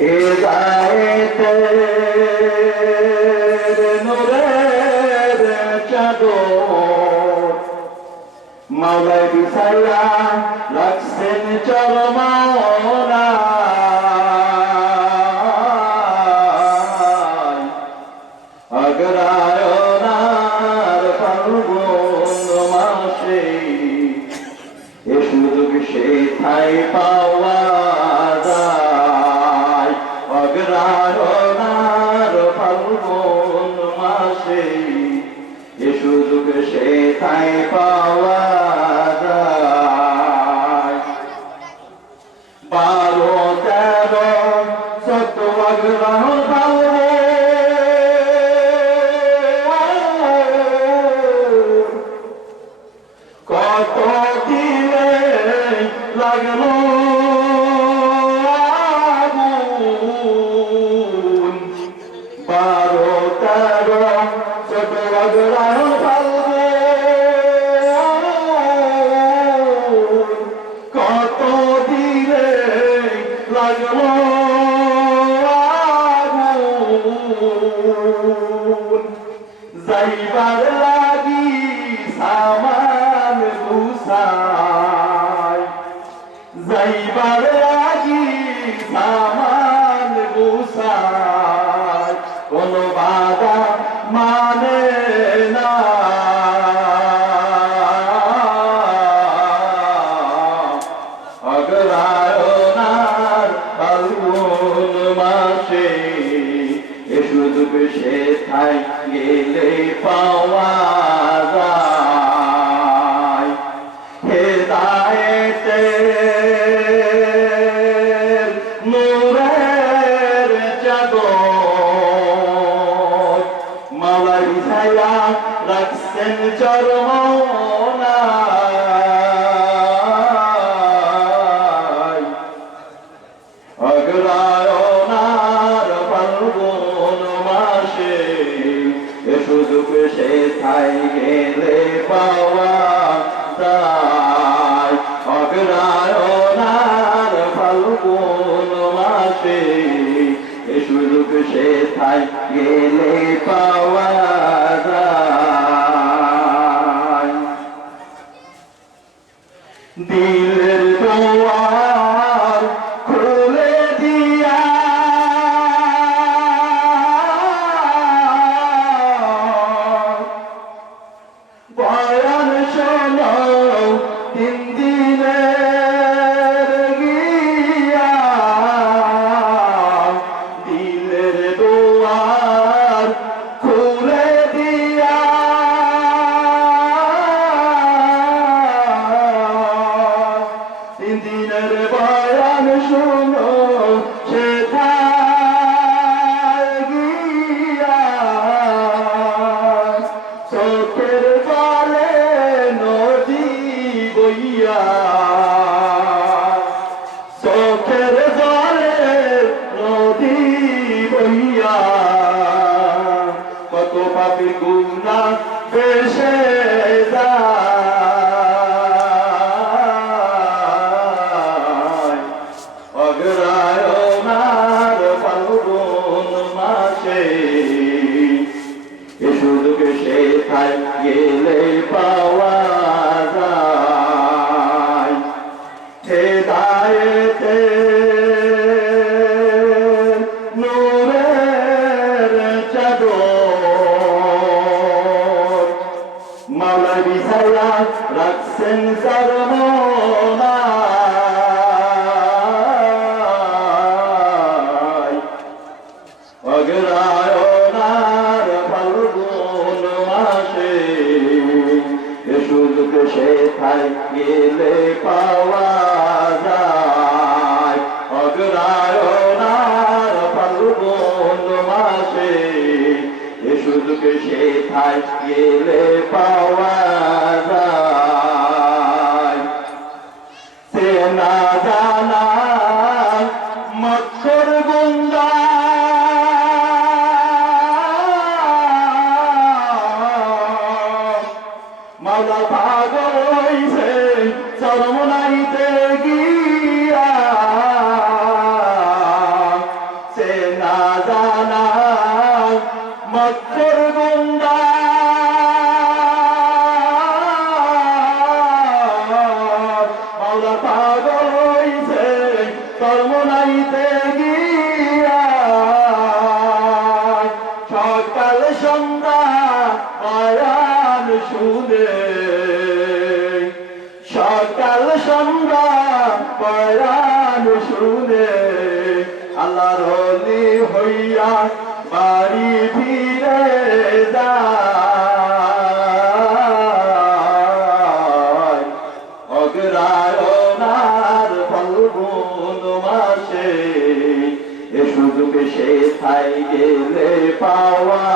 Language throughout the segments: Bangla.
হেদায়েতের বিচারা রাখছেন চরমাওনায় সে পাওয়া যাইবার লাগি সামান গুসাই যাইবার লাগি সামান গুসাই কোন বাধা মানে না। অগ্রায়নার ফাল্গুন মাসে সুযোগ সে থাই গেলে পাওয়া যায়। অগ্রায়নার ফাল্গুন মাসে? সুযোগ সে থাই গেলে পাওয়া যায়। দিলের দোয়ার খুলে দিয়া বয়ান মাসে অগ্রায়নার ফাল্গুন মাসে। সুযোগ সে থাই গেলে পাওয়া যায়। সে পাওয়া যায় যমুনাইতে গিয়া সে না জানা মক্কর গুন্দা মাওলা পাগল হইয়া বাড়ি ফিরে যায়। অগ্রায়নার ফলগুন মাসে এ সুযোগ সে থাই গেলে পাওয়া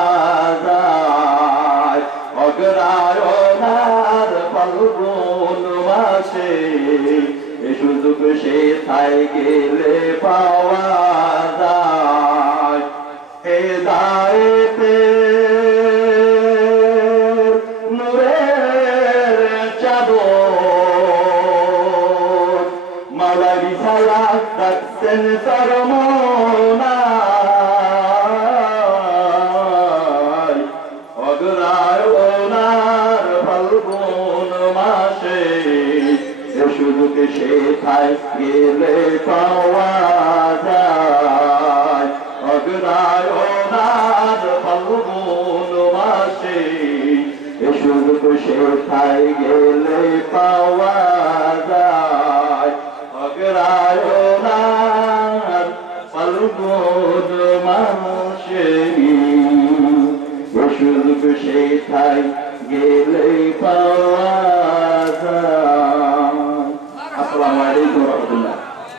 যায়। অগ্রায়নার ফলগুন মাসে এ সুযোগ সে থাই গেলে পাওয়া যায়। হেদায়েতে নূরের চাদর মালা বিছায়া রাখছেন সরমনায় অগ্রায় ওনার ফাল্গুন মাসে সুযোগে সে ঠাই গেলে পাওয়া যায় অগ্রায় এ সুযোগ সে ঠাই গেলে পাওয়া যায়। অগ্রায় ওনার ফাল্গুন মাসে এ সুযোগ সে গেলে পাওয়া